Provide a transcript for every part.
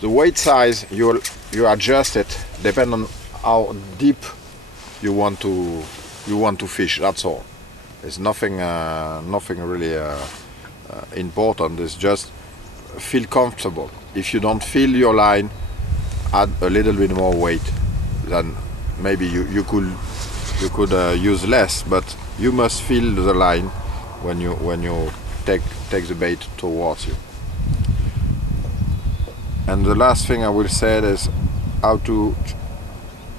The weight size you adjust it depending on how deep you want to fish. That's all. There's nothing really important. It's just feel comfortable. If you don't feel your line, add a little bit more weight. Then maybe you could use less, but you must feel the line when you take the bait towards you. And the last thing I will say is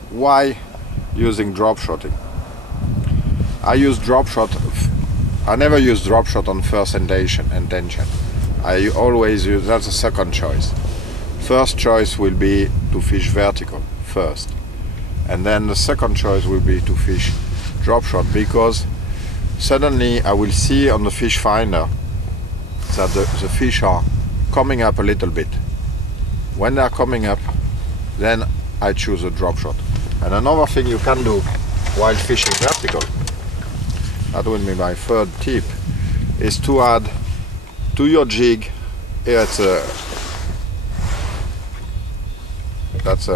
why using drop shotting. I never use drop shot on first intention. I always use, that's the second choice. First choice will be to fish vertical first, and then the second choice will be to fish drop shot, because suddenly I will see on the fish finder that the fish are coming up a little bit. When they are coming up, then I choose a drop shot. And another thing you can do while fishing vertical, that will be my third tip, is to add to your jig. Here that's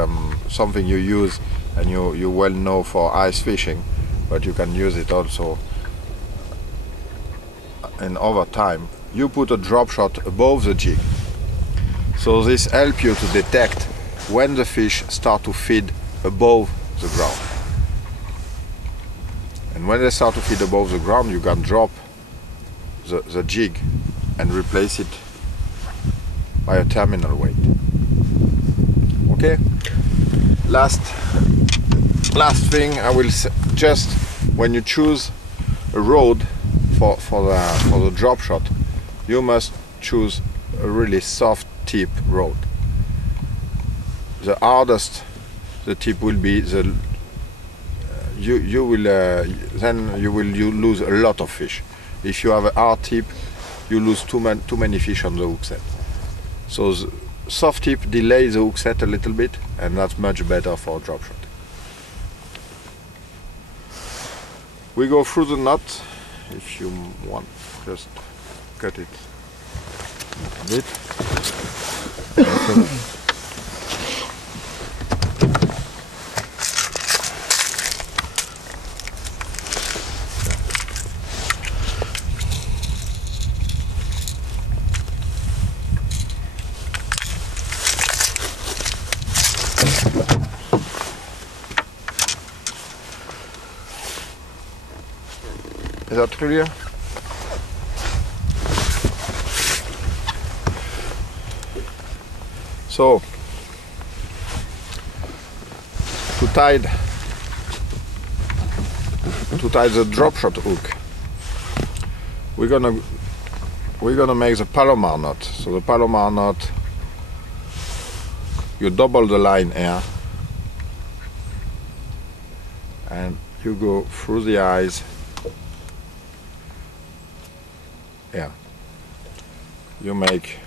something you use and you well know for ice fishing, but you can use it also in other time. You put a drop shot above the jig, so this helps you to detect when the fish start to feed above the ground. And when they start to feed above the ground, you can drop the jig and replace it by a terminal weight. Okay. Last thing I will say, just when you choose a rod for the drop shot, you must choose a really soft tip rod. The hardest the tip will be, then you will lose a lot of fish. If you have a hard tip, you lose too many fish on the hook set. So the soft tip delays the hook set a little bit, and that's much better for drop shot. We go through the knot. If you want, just cut it a bit. Is that clear? So, to tie the drop shot hook, we're gonna make the Palomar knot. So the Palomar knot, you double the line here, and you go through the eyes. Yeah, you make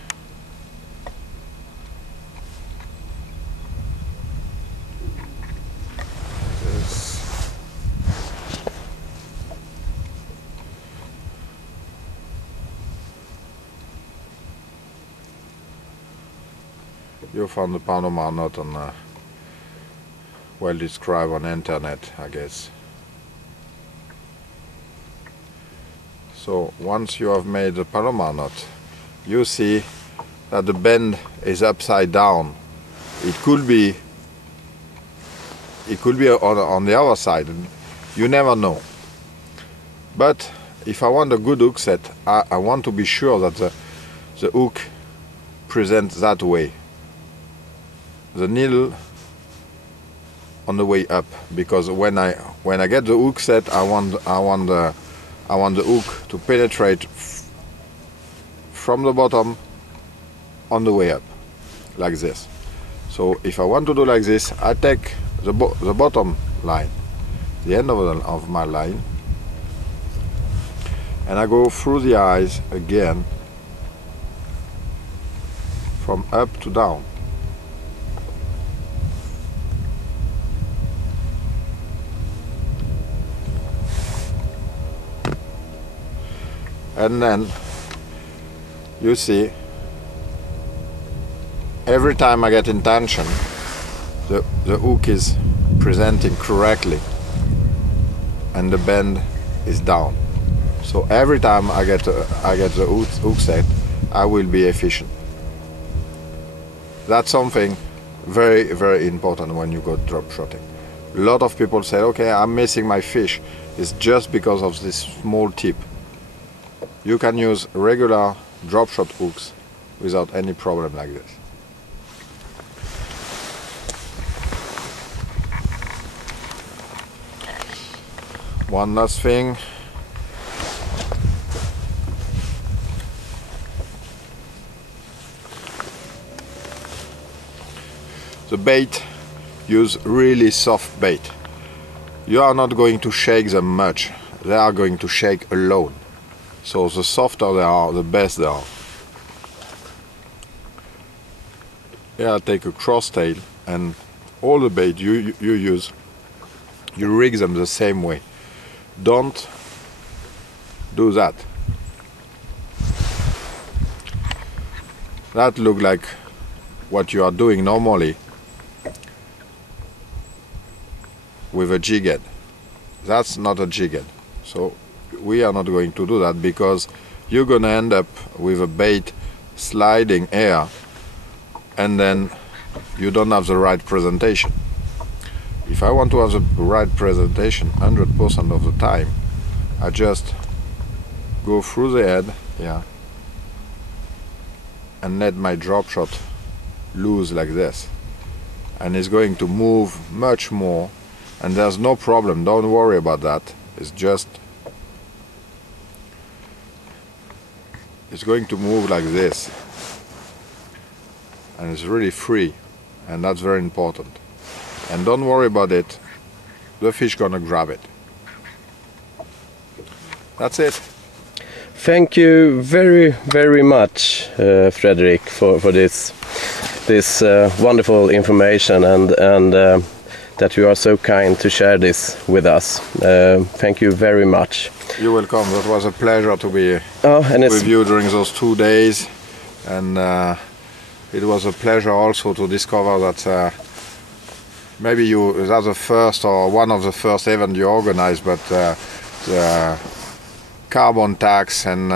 this. You found the Palomar knot on well described on internet, I guess. So once you have made the Palomar knot, you see that the bend is upside down. It could be on the other side. You never know. But if I want a good hook set, I want to be sure that the hook presents that way. The needle on the way up, because when I get the hook set, I want the hook to penetrate from the bottom on the way up, like this. So if I want to do like this, I take the bottom line, the end of my line, and I go through the eyes again from up to down. And then you see every time I get in tension, the hook is presenting correctly and the bend is down. So every time I get the hook set, I will be efficient. That's something very, very important when you go drop shotting. A lot of people say, okay, I'm missing my fish. It's just because of this small tip. You can use regular drop shot hooks without any problem like this. One last thing. The bait, use really soft bait. You are not going to shake them much. They are going to shake alone. So the softer they are, the best they are. Here I take a cross tail, and all the bait you use, you rig them the same way. Don't do that. That looks like what you are doing normally with a jig head. That's not a jig head. So we are not going to do that, because you're going to end up with a bait sliding air and then you don't have the right presentation. If I want to have the right presentation 100% of the time, I just go through the head, yeah, and let my drop shot loose like this, and it's going to move much more, and there's no problem. Don't worry about that. It's going to move like this, and it's really free, and that's very important. And don't worry about it, the fish gonna grab it. That's it. Thank you very, very much, Frederic, for this wonderful information, and that you are so kind to share this with us. Thank you very much. You're welcome. That was a pleasure to be with you during those 2 days, and it was a pleasure also to discover that maybe that's the first or one of the first events you organized, but the carbon tax and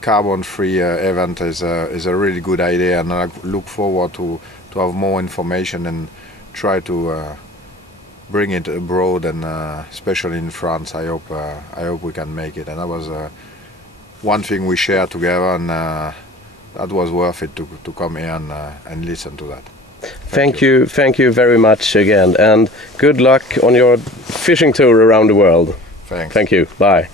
carbon-free event is a really good idea, and I look forward to have more information and try to bring it abroad, and especially in France. I hope we can make it. And that was one thing we shared together, and that was worth it to come here and listen to that. Thank you very much again, and good luck on your fishing tour around the world. Thanks. Thank you. Bye.